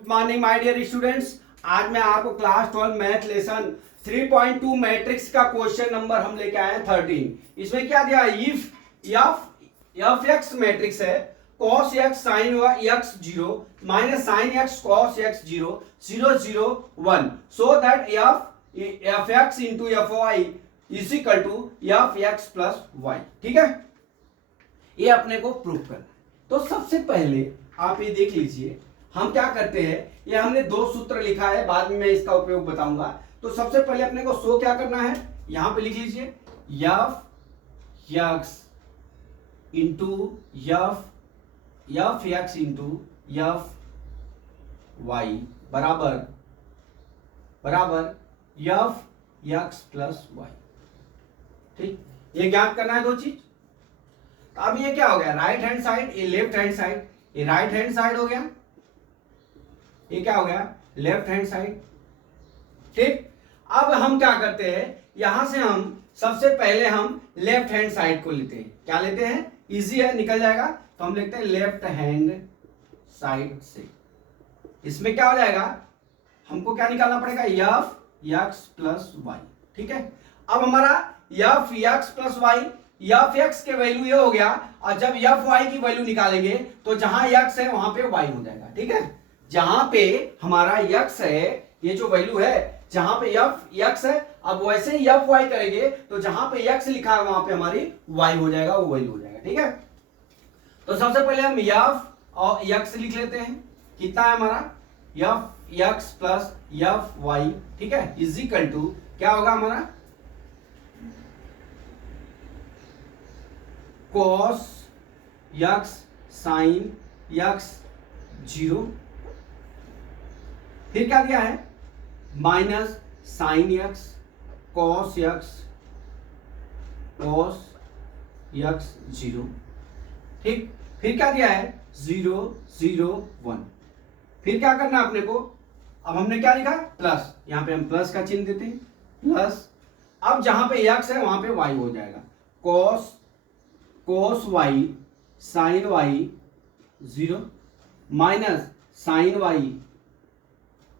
Good morning my dear students. आज मैं आपको क्लास 12 मैथ लेसन 3.2 मैट्रिक्स का क्वेश्चन नंबर हम लेके आए हैं 13। इसमें क्या दिया, इफ एफ एक्स मैट्रिक्स है, cos x sin x 0 minus sin x cos x 0 0 0 1 so that f x into f y is equal to f x plus y। ठीक है, ये अपने को प्रूव करना है। तो सबसे पहले आप ये देख लीजिए, हम क्या करते हैं, ये हमने दो सूत्र लिखा है, बाद में मैं इसका उपयोग बताऊंगा। तो सबसे पहले अपने को शो क्या करना है, यहां पे लिख लीजिए f x into f x into f y बराबर एफ एक्स प्लस वाई। ठीक, ये ज्ञात करना है दो चीज। अब ये क्या हो गया, राइट हैंड साइड, ये लेफ्ट हैंड साइड, ये राइट हैंड साइड हो गया, ये क्या हो गया, लेफ्ट हैंड साइड। ठीक, अब हम क्या करते हैं, यहां से हम सबसे पहले हम लेफ्ट हैंड साइड को लेते हैं। क्या लेते हैं, इजी है, निकल जाएगा। तो हम लिखते हैं लेफ्ट हैंड साइड से। इसमें क्या हो जाएगा, हमको क्या निकालना पड़ेगा, एफ एक्स प्लस वाई। ठीक है, अब हमारा f x plus y, f x के वैल्यू ये हो गया, और जब एफ वाई की वैल्यू निकालेंगे तो जहां एक्स है वहां पे वाई हो जाएगा। ठीक है, जहां पे हमारा एक्स है, ये जो वैल्यू है, जहां पे एफ एक्स है, अब वैसे ही एफ वाई करेंगे तो जहां पे एक्स लिखा है वहां पे हमारी वाई हो जाएगा, वो वैल्यू हो जाएगा। ठीक है, तो सबसे पहले हम एफ और एक्स लिख लेते हैं। कितना है हमारा, f x plus f y. ठीक है, इज इक्वल टू क्या होगा हमारा, cos x sin x 0, फिर क्या दिया है, minus sine x cos x 0। ठीक, फिर क्या दिया है, 0 0 1। फिर क्या करना है अपने को, अब हमने क्या लिखा, प्लस, यहां पे हम प्लस का चिन्ह देते हैं, प्लस। अब जहां पे एक्स है वहां पे वाई हो जाएगा, cos y sin y 0 minus sine y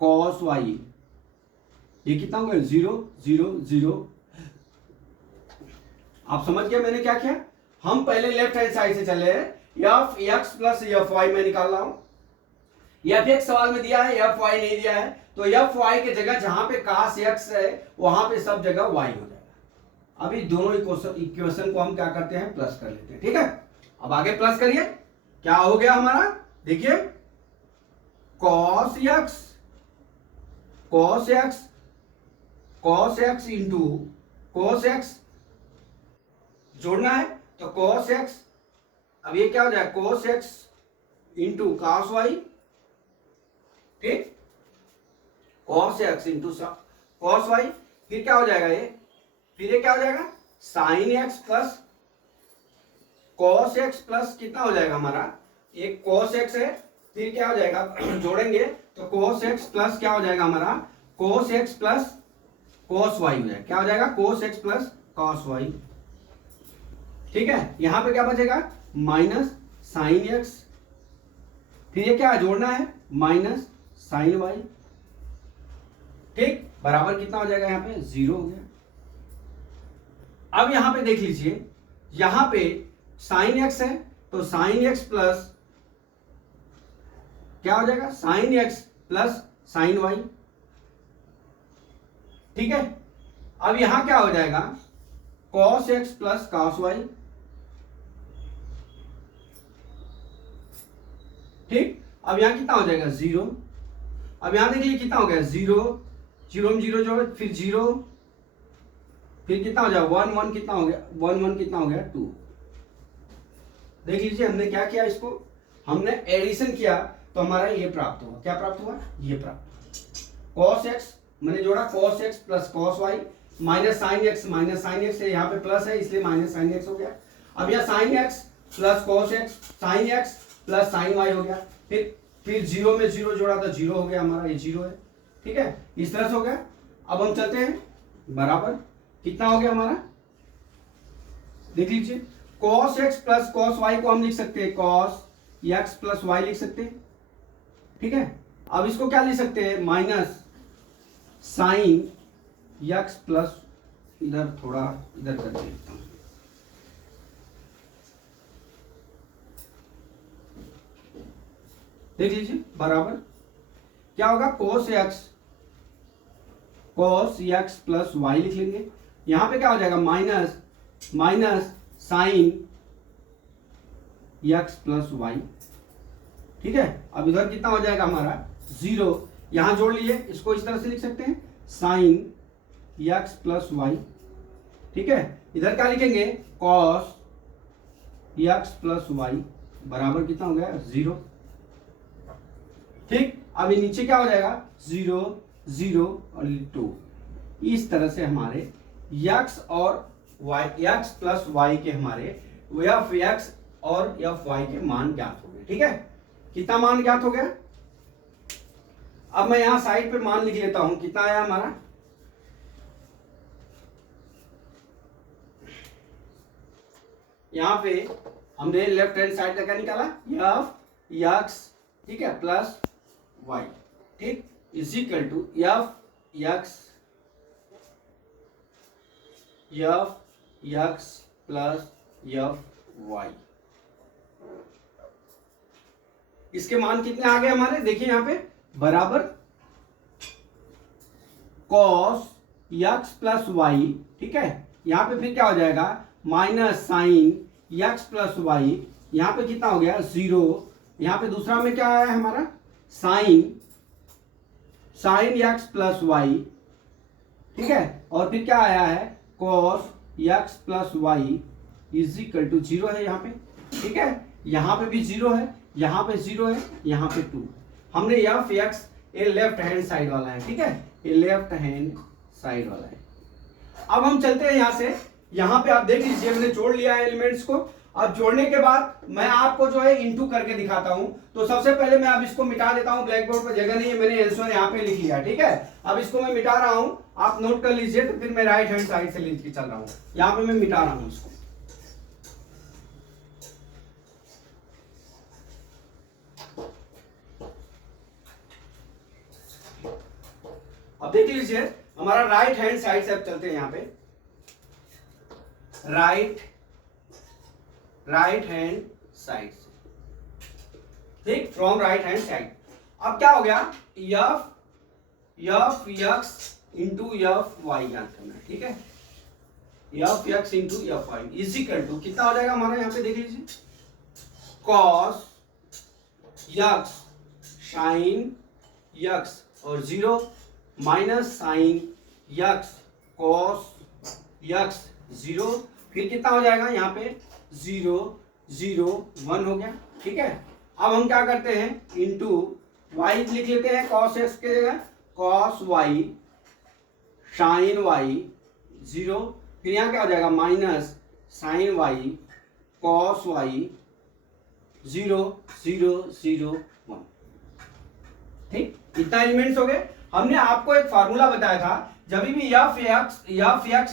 cos y, ये कितना हो गया, 0 0 0। आप समझ गए मैंने क्या किया, हम पहले लेफ्ट हैंड साइड से चले हैं, f x plus f y में निकाल रहा हूं। एफ एक्स सवाल में दिया है, एफ वाई नहीं दिया है, तो एफ वाई की जगह जहां पे cos x है वहां पे सब जगह y हो जाएगा। अभी दोनों इक्वेशन को हम क्या करते हैं, प्लस कर लेते हैं। ठीक है, अब आगे प्लस करिए, क्या हो गया हमारा, देखिए cos x into cos x जोड़ना है तो cos x, अब ये क्या हो जाएगा, cos x into cos y। ठीक, cos x into cos y, फिर क्या हो जाएगा ये, फिर ये क्या हो जाएगा, sine x plus cos x plus कितना हो जाएगा हमारा, एक cos x है, फिर क्या हो जाएगा जोड़ेंगे तो cos x प्लस क्या हो जाएगा हमारा, cos x plus cos y हो जाएगा, क्या हो जाएगा, cos x plus cos y। ठीक है, यहां पे क्या बचेगा, माइनस साइन x, फिर ये क्या जोड़ना है, माइनस साइन y। ठीक, बराबर कितना हो जाएगा, यहां पे 0 हो गया। अब यहां पे देख लीजिए, यहां पे साइन x है तो साइन x प्लस क्या हो जाएगा, sine x plus sine y। ठीक है, अब यहां क्या हो जाएगा, cos x plus cos y। ठीक, अब यहां कितना हो जाएगा, 0। अब यहां देखिए कितना हो गया, 0 0 0 जोड़, फिर 0, फिर कितना हो जाएगा, 1 1 कितना हो गया, 1 1 कितना हो गया, 2। देख लीजिए हमने क्या किया, इसको हमने एडिशन किया तो हमारा ये प्राप्त हुआ, क्या प्राप्त हुआ, ये प्राप्त। cos x मैंने जोड़ा, cos x plus cos y minus sine x है, यहाँ पे प्लस है इसलिए माइनस साइन x हो गया। अब यह sine x plus cos x, sine x plus sine y हो गया, फिर 0 में 0 जोड़ा तो 0 हो गया हमारा, ये 0 है। ठीक है, इस तरह से हो गया। अब हम चलते हैं, बराबर कितना हो गया हमारा, देख लीजिए, cos x plus cos y को हम लिख सकते हैं cos x प्लस y लिख सकते हैं। ठीक है, अब इसको क्या लिख सकते हैं, माइनस साइन यक्स प्लस, इधर थोड़ा इधर कर देता हूं, देख लीजिए बराबर क्या होगा, cos x प्लस वाई लिख लेंगे। यहां पे क्या हो जाएगा, minus sine x plus y. ठीक है, अब इधर कितना हो जाएगा हमारा 0, यहां जोड़ लीजिए, इसको इस तरह से लिख सकते हैं साइन x प्लस वाई। ठीक है, इधर क्या लिखेंगे, cos x प्लस वाई बराबर कितना हो गया 0। ठीक, अभी नीचे क्या हो जाएगा 0 0 और 2। इस तरह से हमारे x और y, x प्लस वाई के हमारे एफ एक्स और एफ वाई के मान ज्ञात हो गए। ठीक है, कितना मान ज्ञात हो गया। अब मैं यहां साइड पे मान लिख लेता हूं, कितना आया हमारा, यहां पे हमने लेफ्ट हैंड साइड का क्या निकाला, एफ एक्स, ठीक है, प्लस वाई, ठीक, is equal to f x plus f y. इसके मान कितने आ गए हमारे, देखिए यहां पे बराबर cos x प्लस वाई। ठीक है, यहां पे फिर क्या हो जाएगा, minus sine x plus y, यहां पे कितना हो गया 0, यहां पे दूसरा में क्या आया हमारा साइन x प्लस वाई। ठीक है, और फिर क्या आया है cos x plus y is equal to 0 है यहाँ पे। ठीक है, यहाँ पे भी 0 है, यहाँ पे 0 है, यहाँ पे 2। हमने एफ एक्स, ये लेफ्ट हैंड साइड वाला है। ठीक है, ये लेफ्ट हैंड साइड वाला है। अब हम चलते हैं यहां से, यहां पे आप देख लीजिए मैंने जोड़ लिया है एलिमेंट्स को। अब जोड़ने के बाद मैं आपको जो है इनटू करके दिखाता हूं। तो सबसे पहले मैं अब इसको मिटा देता हूं, ब्लैक बोर्ड पर जगह नहीं है, मैंने आंसर यहां पे लिख लिया। ठीक है, अब इसको मैं मिटा रहा हूं, आप नोट कर लीजिए। तो फिर मैं राइट हैंड साइड से लिख के चल रहा हूं, यहां पे मैं मिटा रहा हूं इसको। अब देख लीजिए हमारा राइट हैंड साइड से अब चलते हैं यहां पे, राइट हैंड साइड से, ठीक, फ्रॉम राइट हैंड साइड। अब क्या हो गया, f x into f y याद करना है। ठीक है, f x into f y is equal to कितना हो जाएगा हमारा, यहां पे देख लीजिए कॉस एक्स साइन एक्स और 0 minus sign x cos x 0, फिर कितना हो जाएगा यहाँ पे 0 0 1 हो गया। ठीक है, अब हम क्या करते हैं, इंटू वाई लिख लेते हैं, कॉस एक्स के जगह कॉस वाई साइन वाई 0, फिर यहाँ क्या हो जाएगा minus sine y cos y 0 0 0 1। ठीक, इतना एलिमेंट्स हो गए। हमने आपको एक फार्मूला बताया था, जब भी f x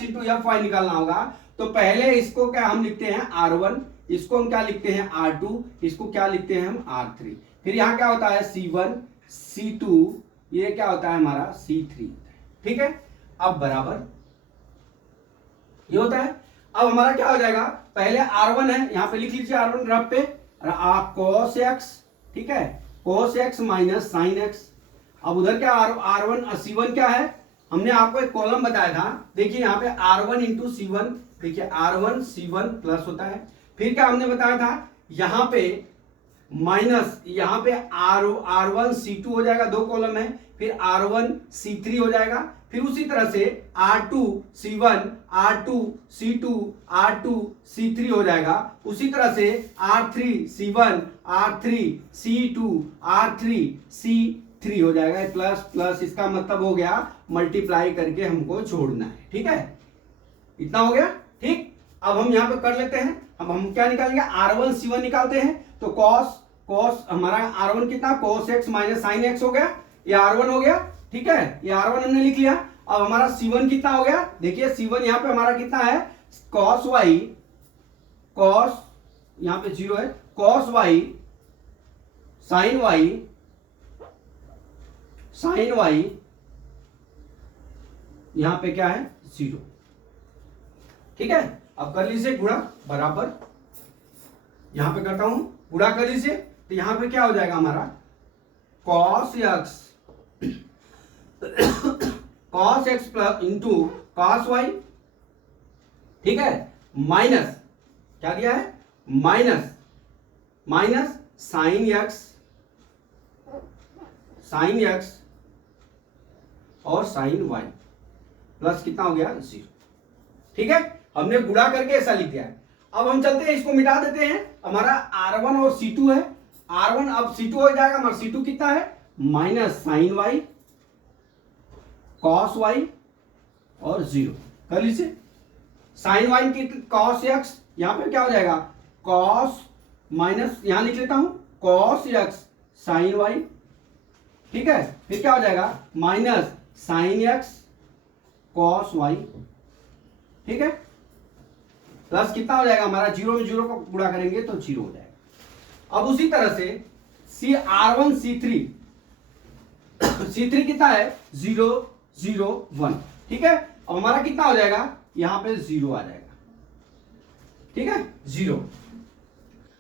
into f y निकालना होगा तो पहले इसको क्या हम लिखते हैं R1, इसको हम क्या लिखते हैं R2, इसको क्या लिखते हैं हम R3, फिर यहाँ क्या होता है C1 C2, ये क्या होता है हमारा C3। ठीक है, अब बराबर ये होता है। अब हमारा क्या हो जाएगा, पहले R1 है, यहाँ पे लिख लीजिए R1 रफ पे, cos x, ठीक है, cos x minus sine x। अब उधर क्या R1 C1 क्या है, हमने आपको एक कॉलम बताया था, देखिए यहाँ पे R1 इंटू C1, देखिए R1 C1 प्लस होता है। फिर क्या हमने बताया था, यहाँ पे माइनस, यहाँ पे R1 C2 हो जाएगा, 2 कॉलम है, फिर R1 C3 हो जाएगा, फिर उसी तरह से R2 C1 R2 C2 R2 C3 हो जाएगा, उसी तरह से R3 C1 R3 C2 R3 C3 हो जाएगा, प्लस प्लस, इसका मतलब हो गया मल्टीप्लाई करके हमको जोड़ना है। ठीक है, इतना हो गया। ठीक, अब हम यहां पे कर लेते हैं, अब हम क्या निकालेंगे, R1 C1 निकालते हैं। तो cos हमारा R1 कितना, cos x minus sine x हो गया, ये R1 हो गया। ठीक है, ये R1 हमने लिख लिया। अब हमारा C1 कितना हो गया, देखिए C1 यहां पे हमारा कितना है, cos y, cos यहां पे 0 है, cos y sine y sine y, यहां पे क्या है 0। ठीक है, अब कर लीजिए गुणा बराबर, यहां पे करता हूं गुणा कर लीजिए, तो यहां पे क्या हो जाएगा हमारा cos x cos x plus into cos y, ठीक है, माइनस क्या दिया है माइनस साइन x और साइन y प्लस कितना हो गया 0। ठीक है, हमने गुणा करके ऐसा लिख दिया है। अब हम चलते हैं, इसको मिटा देते हैं। हमारा R1 और C2 है, R1 अब C2 हो जाएगा, हमारा C2 कितना है minus sine y cos y और 0। कर लीजिए, साइन वाई की कॉस एक्स, यहां पे क्या हो जाएगा कॉस माइनस, यहां लिख लेता हूं कॉस एक्स साइन वाई, ठीक है, फिर क्या हो जाएगा minus sine x cos y, ठीक है, प्लस कितना हो जाएगा हमारा 0 में 0 को गुणा करेंगे तो 0 हो जाएगा। अब उसी तरह से R1 C3 कितना है 0 0 1, ठीक है, अब हमारा कितना हो जाएगा यहां पे 0 आ जाएगा, ठीक है 0।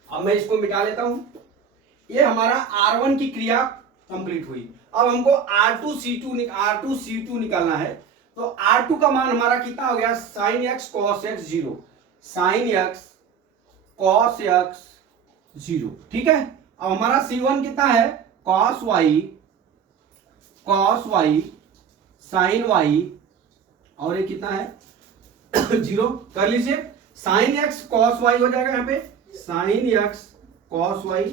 अब मैं इसको मिटा लेता हूं, ये हमारा R1 की क्रिया कंप्लीट हुई। अब हमको R2 C2 निकालना है, तो R2 का मान हमारा कितना हो गया sign x cos x 0, sign x cos x 0, ठीक है। अब हमारा C1 कितना है कॉस वाई साइन वाई, और ये कितना है 0। कर लीजिए, साइन एक्स कॉस वाई हो जाएगा, यहां पे साइन एक्स कॉस वाई,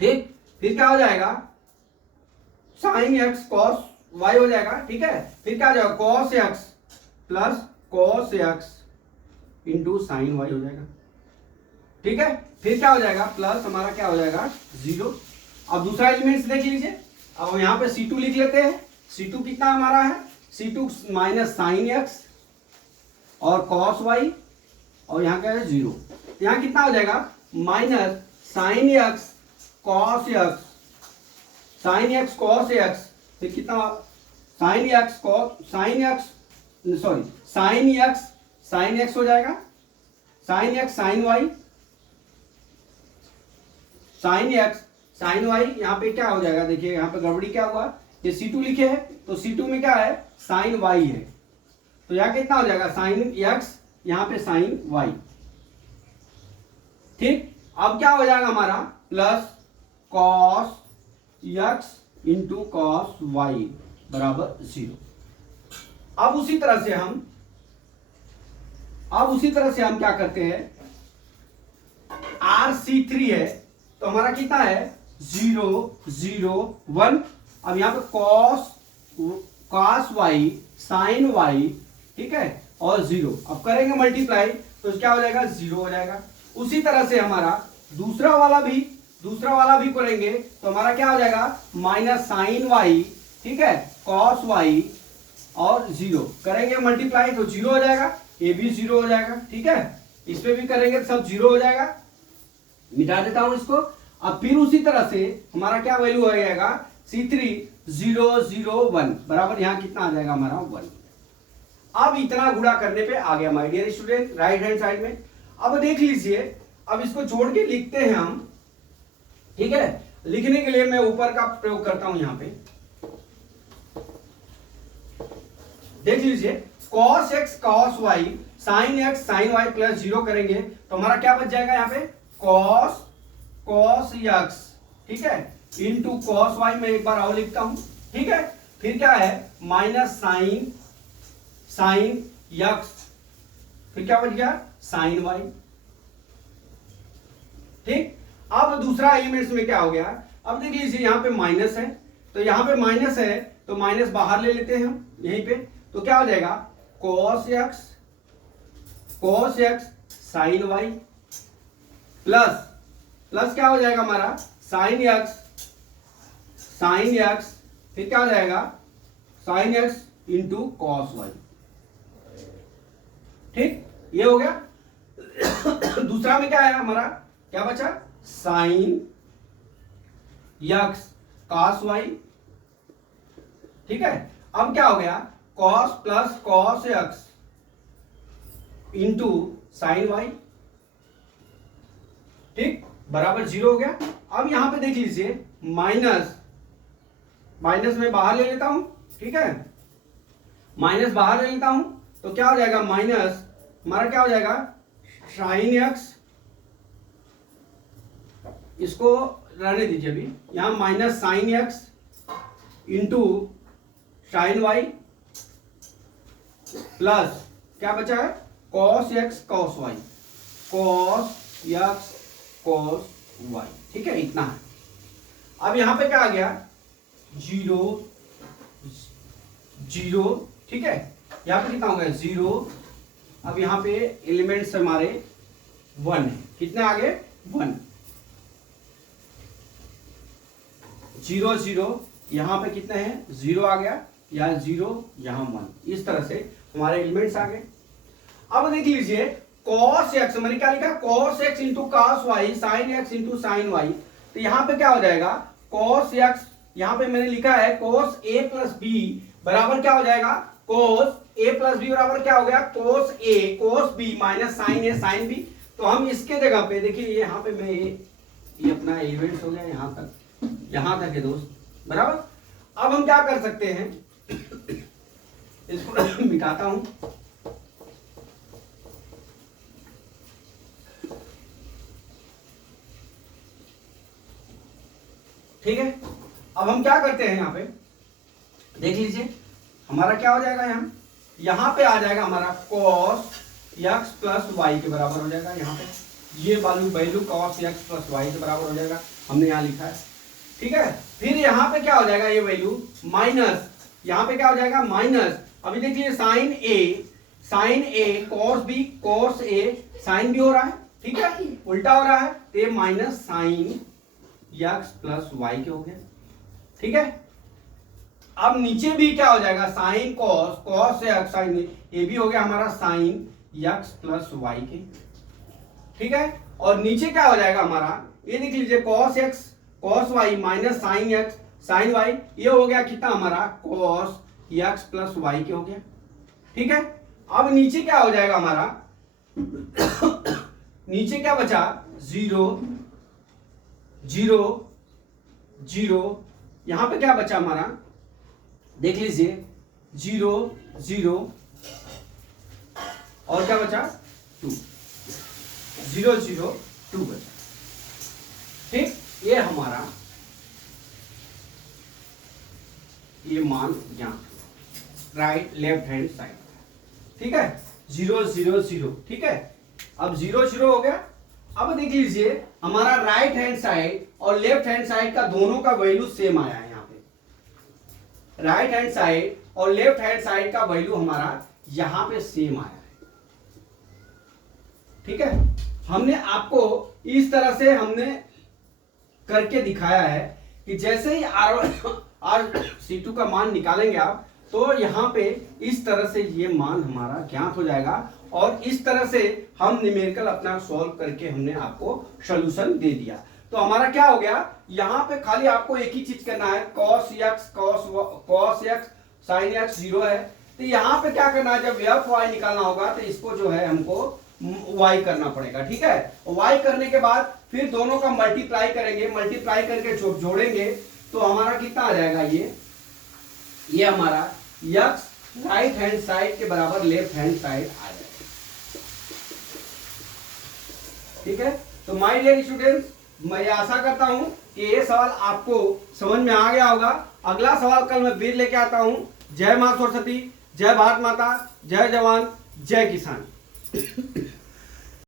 ठीक, फिर क्या हो जाएगा साइन एक्स कॉस वाई हो जाएगा, ठीक है, फिर क्या हो जाएगा cos x plus cos x into sine y हो जाएगा, ठीक है, फिर क्या हो जाएगा प्लस हमारा क्या हो जाएगा 0। अब दूसरा एलिमेंट्स देख लीजिए, अब हम यहां पे C2 लिख लेते हैं। C2 कितना हमारा है C2 माइनस साइन एक्स और कॉस वाई, और यहां क्या है 0, यहां कितना हो जाएगा minus sine x cos x, sine x cos x, फिर कितना साइन एक्स हो जाएगा, sine x sine y, sine x sine y, यहां पे क्या हो जाएगा देखिए, यहां पे गड़बड़ी क्या हुआ, ये C2 लिखे है तो C2 में क्या है साइन वाई है, तो यहां कितना हो जाएगा साइन एक्स, यहां पे साइन वाई, ठीक। अब क्या हो जाएगा हमारा plus cos x into cos y बराबर 0। अब उसी तरह से हम क्या करते हैं, RC3 है तो हमारा कितना है 0 0 1। अब यहां पे कॉस वाई साइन वाई, ठीक है, और 0, अब करेंगे मल्टीप्लाई तो क्या हो जाएगा 0 हो जाएगा। उसी तरह से हमारा दूसरा वाला भी करेंगे तो हमारा क्या हो जाएगा माइनस साइन वाई, ठीक है, कॉस वाई और 0, करेंगे मल्टीप्लाई तो 0 हो जाएगा, ये भी 0 हो जाएगा, ठीक है, इस पे भी करेंगे तो सब 0 हो जाएगा। मिटा देता हूं इसको। अब फिर उसी तरह से हमारा क्या वैल्यू हो जाएगा C3 0 0 1 बराबर, यहां कितना आ जाएगा हमारा 1। अब इतना गुणा करने पे आ गया my dear student right hand side में। अब देख लीजिए, अब इसको जोड़ के लिखते हैं हम, ठीक है, लिखने के लिए मैं ऊपर का प्रयोग करता हूं, यहां पे देख लीजिए cos x cos y sin x sin y plus 0 करेंगे तो हमारा क्या बच जाएगा यहाँ पे cos x, ठीक है, इंटू cos y में एक बार और लिखता हूं, ठीक है, फिर क्या है माइनस साइन x, फिर क्या बच गया साइन y, ठीक। अब दूसरा एलिमेंट्स में क्या हो गया, अब देख लीजिए यहां पे माइनस है, तो यहां पे माइनस है तो माइनस बाहर ले लेते हैं हम यहीं पे, तो क्या हो जाएगा cos x sine y plus क्या हो जाएगा हमारा साइन x, फिर क्या हो जाएगा sine x into cos y, ठीक, ये हो गया। दूसरा में क्या है हमारा, क्या बचा साइन x cos y ठीक है, अब क्या हो गया, cos plus cos x into sine y, ठीक, बराबर 0 हो गया। अब यहां पे देख लीजिए माइनस में बाहर ले लेता हूं, ठीक है, माइनस बाहर ले लेता हूं तो क्या हो जाएगा, माइनस हमारा क्या हो जाएगा साइन एक्स, इसको रहने दीजिए अभी, यहां minus sine x into sine y plus क्या बचा है cos x cos y, cos x cos y, ठीक है, इतना है। अब यहां पे क्या आ गया 0 0, ठीक है, यहां पे कितना हो गया 0। अब यहां पे एलिमेंट्स हमारे 1 है, कितने आगे 1, 0 0, यहां पे कितने हैं 0 आ गया, यहाँ 0 यहाँ 1, इस तरह से हमारे एलिमेंट्स आ गए। अब देख लीजिए cos x, मैंने क्या लिखा cos x into cos y sin x into sin y, तो यहां पे क्या हो जाएगा cos x, यहां पे मैंने लिखा है cos a प्लस b बराबर क्या हो जाएगा, cos a प्लस b बराबर क्या हो गया cos a cos b minus sin a sin b। तो हम इसके जगह पे देखिए यहाँ पे मैं ये अपना एलिमेंट्स हो गया यहाँ तक है दोस्त, बराबर। अब हम क्या कर सकते हैं, इसको मिटाता हूं, ठीक है। अब हम क्या करते हैं, यहां पे देख लीजिए हमारा क्या हो जाएगा, यहां पे आ जाएगा हमारा cos x प्लस वाई के बराबर हो जाएगा, यहाँ पे ये value cos x plus y के बराबर हो जाएगा, हमने यहाँ लिखा है, ठीक है। फिर यहाँ पे क्या हो जाएगा ये वैल्यू माइनस, यहाँ पे क्या हो जाएगा माइनस, अभी देखिए sine a cos b cos a sine भी हो रहा है, ठीक है, उल्टा हो रहा है, तो ये minus sine x plus y के हो गया, ठीक है। अब नीचे भी क्या हो जाएगा साइन cos x साइन ये भी हो गया हमारा साइन x प्लस वाई के, ठीक है। और नीचे क्या हो जाएगा हमारा, ये देख लीजिए cos x cos y minus sine x sine y, ये हो गया कितना हमारा cos x प्लस वाई के हो गया, ठीक है। अब नीचे क्या हो जाएगा हमारा नीचे क्या बचा 0 0 0, यहां पे क्या बचा हमारा देख लीजिए 0 0 और क्या बचा 2, 0 0 2 बचा, ठीक। ये हमारा ये मान यहाँ राइट लेफ्ट हैंड साइड, ठीक है, 0 0 0, ठीक है। अब 0 0 हो गया। अब देख लीजिए हमारा राइट हैंड साइड और लेफ्ट हैंड साइड का दोनों का वैल्यू सेम आया है, यहाँ पे राइट हैंड साइड और लेफ्ट हैंड साइड का वैल्यू हमारा यहाँ पे सेम आया है, ठीक है। हमने आपको इस तरह से हमने करके दिखाया है कि जैसे ही R2 का मान निकालेंगे आप, तो यहाँ पे इस तरह से ये मान हमारा ज्ञात हो जाएगा, और इस तरह से हम न्यूमेरिकल अपना सॉल्व करके हमने आपको सॉल्यूशन दे दिया। तो हमारा क्या हो गया, यहाँ पे खाली आपको एक ही चीज करना है, cos x sin x 0 है, तो यहाँ पे क्या करना है, जब f y निकालना होगा तो इसको जो है हमको y करना पड़ेगा, ठीक है। y करने के बाद फिर दोनों का मल्टीप्लाई करेंगे, मल्टीप्लाई करके जोड़ेंगे तो हमारा कितना आ जाएगा, ये हमारा x राइट हैंड साइड के बराबर लेफ्ट हैंड साइड आ जाएगा, ठीक है। तो माय डियर स्टूडेंट्स, मैं आशा करता हूं कि ये सवाल आपको समझ में आ गया होगा। अगला सवाल कल मैं फिर लेके आता हूं। जय मां सरस्वती, जय भारत माता, जय जवान, जय किसान।